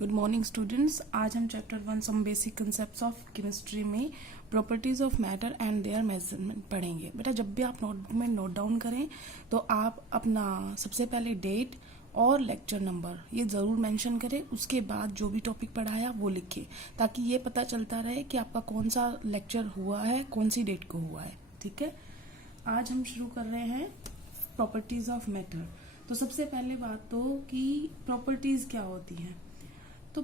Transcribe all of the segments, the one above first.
Good morning students. आज हम chapter 1 some basic concepts of chemistry में properties of matter and their measurement पढ़ेंगे। बेटा जब भी आप नोटबुक में नोट डाउन करें तो आप अपना सबसे पहले डेट और लेक्चर नंबर ये ज़रूर मेंशन करें। उसके बाद जो भी टॉपिक पढ़ाया वो लिखें ताकि ये पता चलता रहे कि आपका कौन सा लेक्चर हुआ है, कौन सी डेट को हुआ है। ठीक है, आज हम शुरू कर रहे हैं प्रॉपर्टीज ऑफ मैटर। तो सबसे पहले बात तो कि प्रॉपर्टीज क्या होती हैं। तो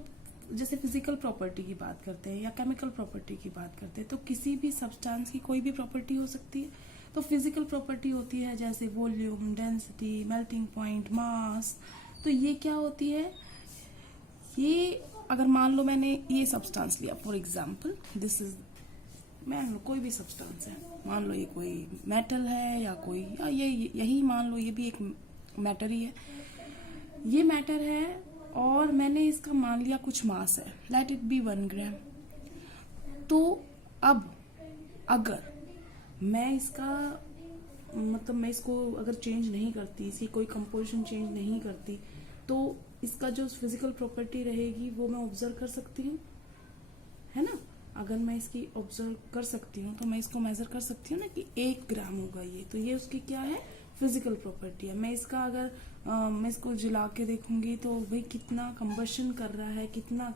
जैसे फिजिकल प्रॉपर्टी की बात करते हैं या केमिकल प्रॉपर्टी की बात करते हैं तो किसी भी सब्सटेंस की कोई भी प्रॉपर्टी हो सकती है। तो फिजिकल प्रॉपर्टी होती है जैसे वॉल्यूम, डेंसिटी, मेल्टिंग पॉइंट, मास। तो ये क्या होती है, ये अगर मान लो मैंने ये सब्सटेंस लिया, फॉर एग्जांपल दिस इज, मान लो कोई भी सब्सटेंस है, मान लो ये कोई मेटल है या कोई या ये यही मान लो ये भी एक मैटर ही है, ये मैटर है और मैंने इसका मान लिया कुछ मास है, लेट इट बी 1 ग्राम। तो अब अगर मैं इसका मतलब मैं इसको अगर चेंज नहीं करती, इसकी कोई कंपोजिशन चेंज नहीं करती, तो इसका जो फिजिकल प्रॉपर्टी रहेगी वो मैं ऑब्जर्व कर सकती हूँ, है ना। अगर मैं इसकी ऑब्जर्व कर सकती हूँ तो मैं इसको मेजर कर सकती हूँ ना कि 1 ग्राम होगा ये, तो ये उसकी क्या है, फिजिकल प्रॉपर्टी है। मैं इसका अगर मैं इसको जला के देखूंगी तो भाई कितना कंबशन कर रहा है, कितना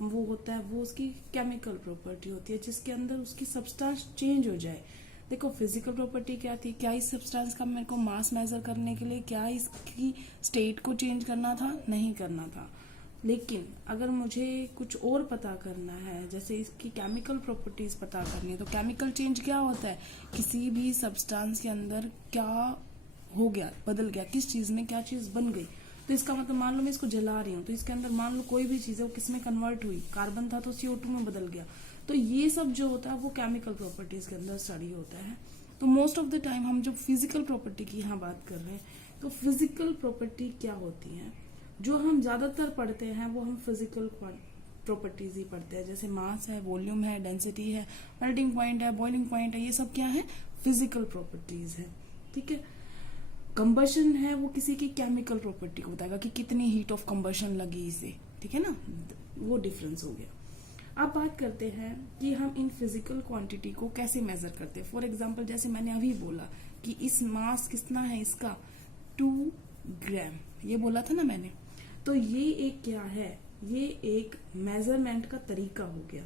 वो होता है, वो उसकी केमिकल प्रॉपर्टी होती है जिसके अंदर उसकी सब्सटेंस चेंज हो जाए। देखो फिजिकल प्रॉपर्टी क्या थी, क्या इस सब्सटेंस का मेरे को मास मेजर करने के लिए क्या इसकी स्टेट को चेंज करना था, नहीं करना था। लेकिन अगर मुझे कुछ और पता करना है, जैसे इसकी केमिकल प्रॉपर्टीज पता करनी है, तो केमिकल चेंज क्या होता है, किसी भी सब्सटेंस के अंदर क्या हो गया, बदल गया, किस चीज में क्या चीज बन गई। तो इसका मतलब मान लो मैं इसको जला रही हूँ तो इसके अंदर मान लो कोई भी चीज है वो किस में कन्वर्ट हुई, कार्बन था तो CO2 में बदल गया। तो ये सब जो होता है वो केमिकल प्रॉपर्टीज के अंदर स्टडी होता है। तो मोस्ट ऑफ द टाइम हम जो फिजिकल प्रॉपर्टी की यहाँ बात कर रहे हैं, तो फिजिकल प्रॉपर्टी क्या होती है, जो हम ज्यादातर पढ़ते हैं वो हम फिजिकल प्रॉपर्टीज ही पढ़ते हैं। जैसे मास है, वॉल्यूम है, डेंसिटी है, मेल्टिंग पॉइंट है, बॉइलिंग पॉइंट है, ये सब क्या है, फिजिकल प्रॉपर्टीज है। ठीक है, कंबशन है वो किसी की केमिकल प्रॉपर्टी को बताएगा कि कितनी हीट ऑफ कंबशन लगी इसे, ठीक है ना, वो डिफरेंस हो गया। अब बात करते हैं कि हम इन फिजिकल क्वांटिटी को कैसे मेजर करते हैं। फॉर एग्जांपल जैसे मैंने अभी बोला कि इस मास कितना है इसका, 2 ग्राम, ये बोला था ना मैंने। तो ये एक क्या है, ये एक मेजरमेंट का तरीका हो गया,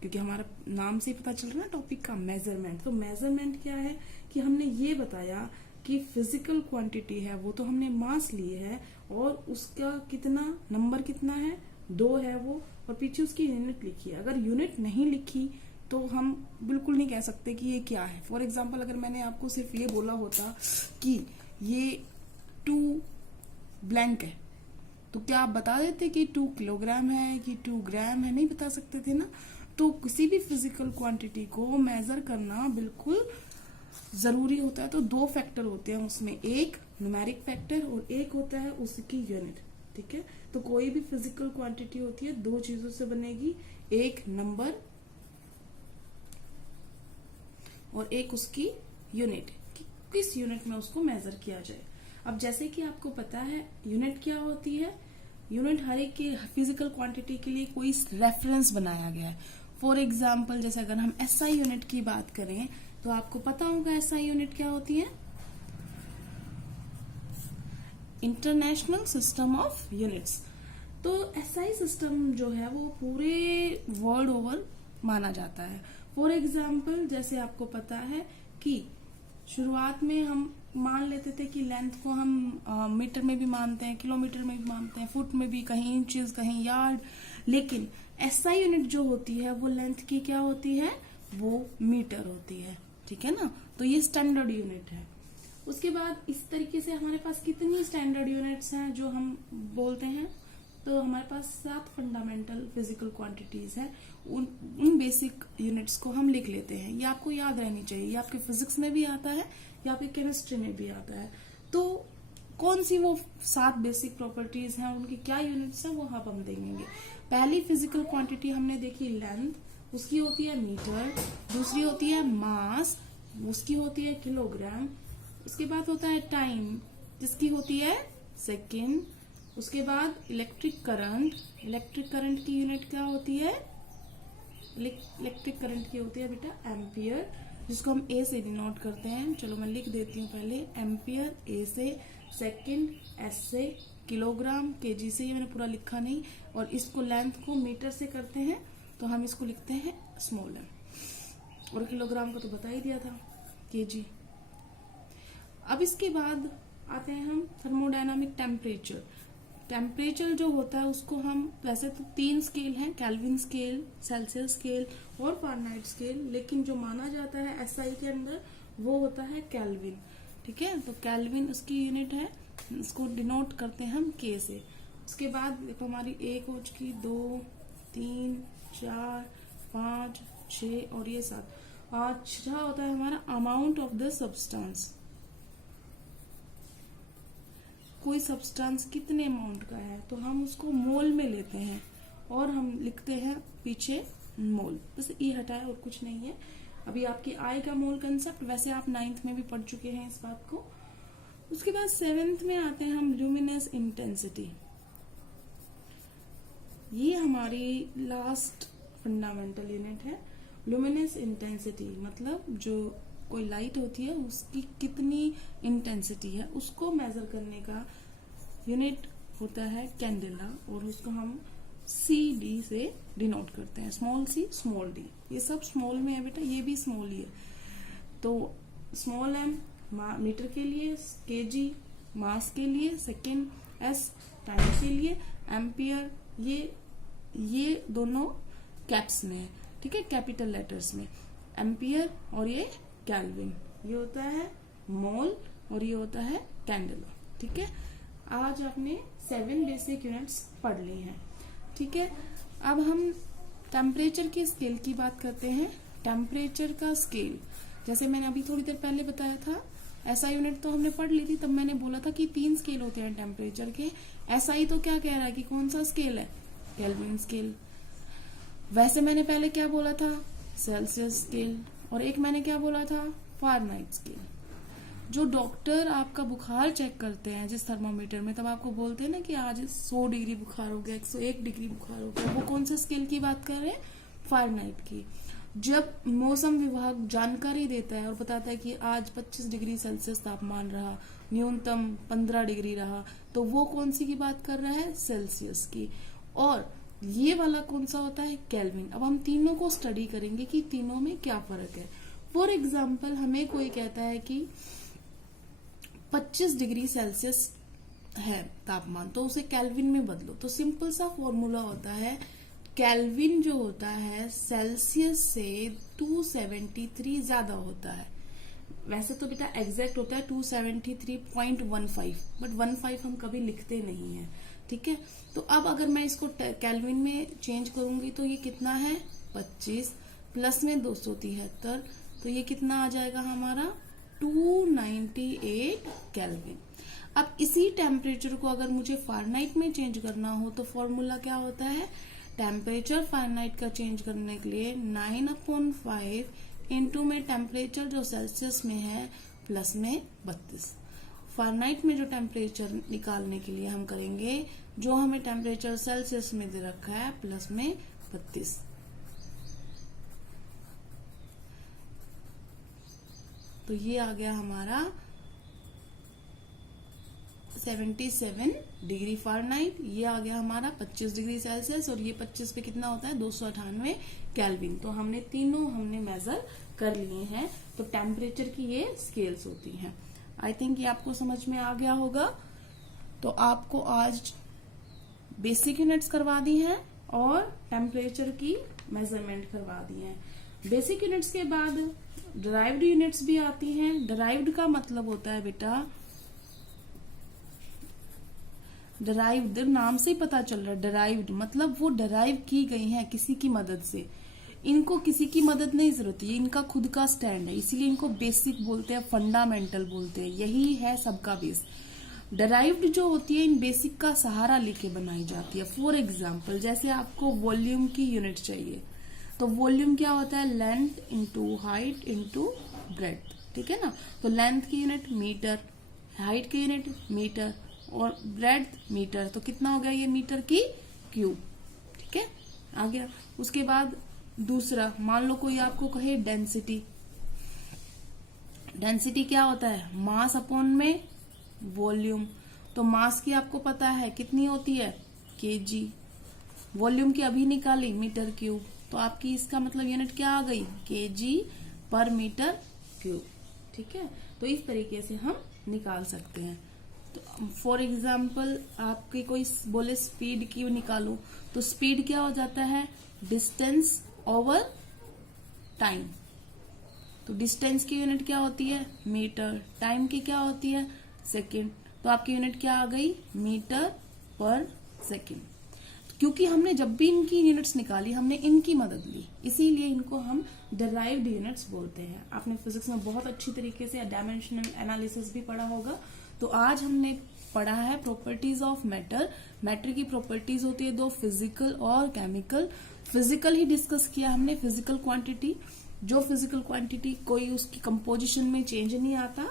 क्योंकि हमारा नाम से ही पता चल रहा है ना टॉपिक का, मेजरमेंट। तो मेजरमेंट क्या है कि हमने ये बताया कि फिजिकल क्वांटिटी है वो तो हमने मास लिए है और उसका कितना नंबर कितना है, 2 है वो, और पीछे उसकी यूनिट लिखी है। अगर यूनिट नहीं लिखी तो हम बिल्कुल नहीं कह सकते कि ये क्या है। फॉर एग्जाम्पल अगर मैंने आपको सिर्फ ये बोला होता कि ये 2 ब्लैंक है तो क्या आप बता देते कि 2 किलोग्राम है कि 2 ग्राम है, नहीं बता सकते थे ना। तो किसी भी फिजिकल क्वांटिटी को मेजर करना बिल्कुल जरूरी होता है। तो 2 फैक्टर होते हैं उसमें, एक न्यूमेरिक फैक्टर और एक होता है उसकी यूनिट। ठीक है, तो कोई भी फिजिकल क्वांटिटी होती है 2 चीजों से बनेगी, एक नंबर और एक उसकी यूनिट, कि किस यूनिट में उसको मेजर किया जाए। अब जैसे कि आपको पता है यूनिट क्या होती है, यूनिट हर एक के फिजिकल क्वांटिटी के लिए कोई रेफरेंस बनाया गया है। फॉर एग्जाम्पल जैसे अगर हम SI यूनिट की बात करें तो आपको पता होगा SI यूनिट क्या होती है, इंटरनेशनल सिस्टम ऑफ यूनिट्स। तो SI सिस्टम जो है वो पूरे वर्ल्ड ओवर माना जाता है। फॉर एग्जाम्पल जैसे आपको पता है कि शुरुआत में हम मान लेते थे कि लेंथ को हम मीटर में भी मानते हैं, किलोमीटर में भी मानते हैं, फुट में भी, कहीं इंचेस, कहीं यार्ड। लेकिन SI यूनिट जो होती है वो लेंथ की क्या होती है, वो मीटर होती है। ठीक है ना, तो ये स्टैंडर्ड यूनिट है। उसके बाद इस तरीके से हमारे पास कितनी स्टैंडर्ड यूनिट्स हैं जो हम बोलते हैं, तो हमारे पास 7 फंडामेंटल फिजिकल क्वांटिटीज है। उन बेसिक यूनिट्स को हम लिख लेते हैं, ये आपको याद रहनी चाहिए। ये आपके फिजिक्स में भी आता है, या आपके केमिस्ट्री में भी आता है। तो कौन सी वो 7 बेसिक प्रॉपर्टीज हैं, उनकी क्या यूनिट्स हैं, वो हम देखेंगे। पहली फिजिकल क्वांटिटी हमने देखी लेंथ, उसकी होती है मीटर। दूसरी होती है मास, उसकी होती है किलोग्राम। उसके बाद होता है टाइम, जिसकी होती है सेकेंड। उसके बाद इलेक्ट्रिक करंट की यूनिट क्या होती है? इलेक्ट्रिक करंट की होती है बेटा एम्पियर, जिसको हम ए से डिनोट करते हैं। चलो मैं लिख देती हूँ पहले, एम्पियर ए से, सेकंड एस से, किलोग्राम केजी से, ये मैंने पूरा लिखा नहीं, और इसको लेंथ को मीटर से करते हैं तो हम इसको लिखते हैं स्मॉल एम, और किलोग्राम का तो बता ही दिया था केजी। अब इसके बाद आते हैं हम थर्मोडायनामिक टेम्परेचर जो होता है उसको हम, वैसे तो 3 स्केल हैं, केल्विन स्केल, सेल्सियस स्केल और फारेनहाइट स्केल, लेकिन जो माना जाता है एसआई के अंदर वो होता है केल्विन। ठीक है, तो केल्विन उसकी यूनिट है, इसको डिनोट करते हैं हम के से। उसके बाद देखो हमारी 1 हो चुकी, 2 3 4 5 6 और ये 7। 6 होता है हमारा अमाउंट ऑफ द सब्सटेंस, कोई सब्सटेंस कितने अमाउंट का है तो हम उसको मोल में लेते हैं और हम लिखते हैं पीछे मोल, बस ई हटाए और कुछ नहीं है। अभी आपकी आएगा मोल कंसेप्ट, वैसे आप 9th में भी पढ़ चुके हैं इस बात को। उसके बाद 7th में आते हैं हम ल्यूमिनेस इंटेंसिटी। ये हमारी लास्ट फंडामेंटल यूनिट है। ल्यूमिनेस इंटेंसिटी मतलब जो कोई लाइट होती है उसकी कितनी इंटेंसिटी है उसको मेजर करने का यूनिट होता है कैंडेला, और उसको हम सी डी से डिनोट करते हैं, स्मॉल सी स्मॉल डी। ये सब स्मॉल में है बेटा, ये भी स्मॉल ही है। तो स्मॉल एम मीटर के लिए, केजी मास के लिए, सेकेंड एस टाइम के लिए, एम्पियर ये दोनों कैप्स में है, ठीक है, कैपिटल लेटर्स में, एम्पियर और ये केल्विन, ये होता है मोल और ये होता है कैंडेला। ठीक है, आज आपने 7 बेसिक यूनिट्स पढ़ ली हैं। ठीक है, अब हम टेम्परेचर की स्केल की बात करते हैं। टेम्परेचर का स्केल, जैसे मैंने अभी थोड़ी देर पहले बताया था, एसआई यूनिट तो हमने पढ़ ली थी, तब मैंने बोला था कि 3 स्केल होते हैं टेम्परेचर के। एसआई तो क्या कह रहा है कि कौन सा स्केल है? Kelvin scale. वैसे मैंने पहले क्या बोला था? Celsius scale. और एक मैंने क्या बोला था? Fahrenheit scale. जो डॉक्टर आपका बुखार चेक करते हैं जिस थर्मामीटर में, तब आपको बोलते हैं ना कि आज 100 डिग्री बुखार हो गया, 101 डिग्री बुखार हो गया, वो कौन से स्केल की बात कर रहे हैं? फारेनहाइट की। जब मौसम विभाग जानकारी देता है और बताता है कि आज 25 डिग्री सेल्सियस तापमान रहा, न्यूनतम 15 डिग्री रहा, तो वो कौन सी की बात कर रहा है? सेल्सियस की। और ये वाला कौन सा होता है? केल्विन। अब हम तीनों को स्टडी करेंगे कि तीनों में क्या फर्क है। फॉर एग्जाम्पल, हमें कोई कहता है कि 25 डिग्री सेल्सियस है तापमान, तो उसे केल्विन में बदलो, तो सिंपल सा फॉर्मूला होता है, केल्विन जो होता है सेल्सियस से 273 ज्यादा होता है। वैसे तो बेटा एग्जैक्ट होता है 273.15, बट 15 हम कभी लिखते नहीं है। ठीक है, तो अब अगर मैं इसको केल्विन में चेंज करूंगी तो ये कितना है? 25 प्लस में 273, तो ये कितना आ जाएगा हमारा? 298 केल्विन। अब इसी टेम्परेचर को अगर मुझे फारेनहाइट में चेंज करना हो तो फॉर्मूला क्या होता है? टेम्परेचर फारेनहाइट का चेंज करने के लिए 9/5 इंटू में टेम्परेचर जो सेल्सियस में है प्लस में 32। फारेनहाइट में जो टेम्परेचर निकालने के लिए हम करेंगे, जो हमें टेम्परेचर सेल्सियस में दे रखा है, प्लस में 32। तो ये आ गया हमारा 77 डिग्री फारेनहाइट, ये आ गया हमारा 25 डिग्री सेल्सियस, और ये 25 पे कितना होता है? 298 केल्विन। तो हमने तीनों मेजर कर लिए हैं। तो टेम्परेचर की ये स्केल्स होती हैं। आई थिंक ये आपको समझ में आ गया होगा। तो आपको आज बेसिक यूनिट्स करवा दी हैं और टेम्परेचर की मेजरमेंट करवा दी है। बेसिक यूनिट्स के बाद डिराइव्ड यूनिट्स भी आती हैं। डिराइव्ड का मतलब होता है बेटा, डिराइव्ड नाम से ही पता चल रहा है, डिराइव्ड मतलब वो डिराइव की गई हैं किसी की मदद से। इनको किसी की मदद नहीं जरूरत है, इनका खुद का स्टैंड है, इसीलिए इनको बेसिक बोलते हैं, फंडामेंटल बोलते हैं। यही है सबका बेस। डिराइव्ड जो होती है इन बेसिक का सहारा लेके बनाई जाती है। फॉर एग्जाम्पल, जैसे आपको वॉल्यूम की यूनिट चाहिए, तो वॉल्यूम क्या होता है? Length into height into breadth. ठीक है ना, तो लेंथ की यूनिट मीटर, हाइट की यूनिट मीटर, और ब्रेड्थ मीटर, तो कितना हो गया ये मीटर की क्यूब। ठीक है, आ गया। उसके बाद दूसरा, मान लो कोई आपको कहे डेंसिटी। डेंसिटी क्या होता है, मास अपॉन में वॉल्यूम। तो मास की आपको पता है कितनी होती है, केजी। वॉल्यूम की अभी निकाली, मीटर क्यूब। तो आपकी इसका मतलब यूनिट क्या आ गई, केजी पर मीटर क्यूब। ठीक है, तो इस तरीके से हम निकाल सकते हैं। तो फॉर एग्जाम्पल आपकी कोई बोले स्पीड की निकालो, तो स्पीड क्या हो जाता है, डिस्टेंस ओवर टाइम। तो डिस्टेंस की यूनिट क्या होती है, मीटर। टाइम की क्या होती है, सेकेंड। तो आपकी यूनिट क्या आ गई, मीटर पर सेकेंड। क्योंकि हमने जब भी इनकी यूनिट्स निकाली हमने इनकी मदद ली, इसीलिए इनको हम डिराइव्ड यूनिट्स बोलते हैं। आपने फिजिक्स में बहुत अच्छी तरीके से डायमेंशनल एनालिसिस भी पढ़ा होगा। तो आज हमने पढ़ा है प्रॉपर्टीज ऑफ मैटर। मैटर की प्रॉपर्टीज होती है दो, फिजिकल और केमिकल। फिजिकल ही डिस्कस किया हमने, फिजिकल क्वांटिटी। जो फिजिकल क्वांटिटी कोई उसकी कंपोजिशन में चेंज नहीं आता,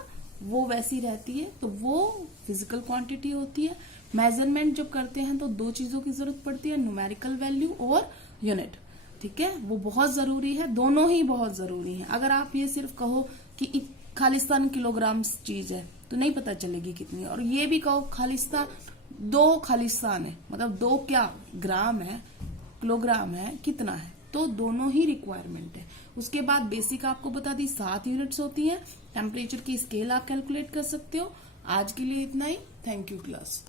वो वैसी रहती है, तो वो फिजिकल क्वांटिटी होती है। मेजरमेंट जब करते हैं तो दो चीजों की जरूरत पड़ती है, न्यूमेरिकल वैल्यू और यूनिट। ठीक है, वो बहुत जरूरी है, दोनों ही बहुत जरूरी है। अगर आप ये सिर्फ कहो कि खालिस्तान किलोग्राम चीज है तो नहीं पता चलेगी कितनी, और ये भी कहो खालिस्तान, दो खालिस्तान है मतलब दो क्या ग्राम है, किलोग्राम है, कितना है, तो दोनों ही रिक्वायरमेंट है। उसके बाद बेसिक आपको बता दी 7 यूनिट्स होती हैं। टेम्परेचर की स्केल आप कैलकुलेट कर सकते हो। आज के लिए इतना ही। Thank you class.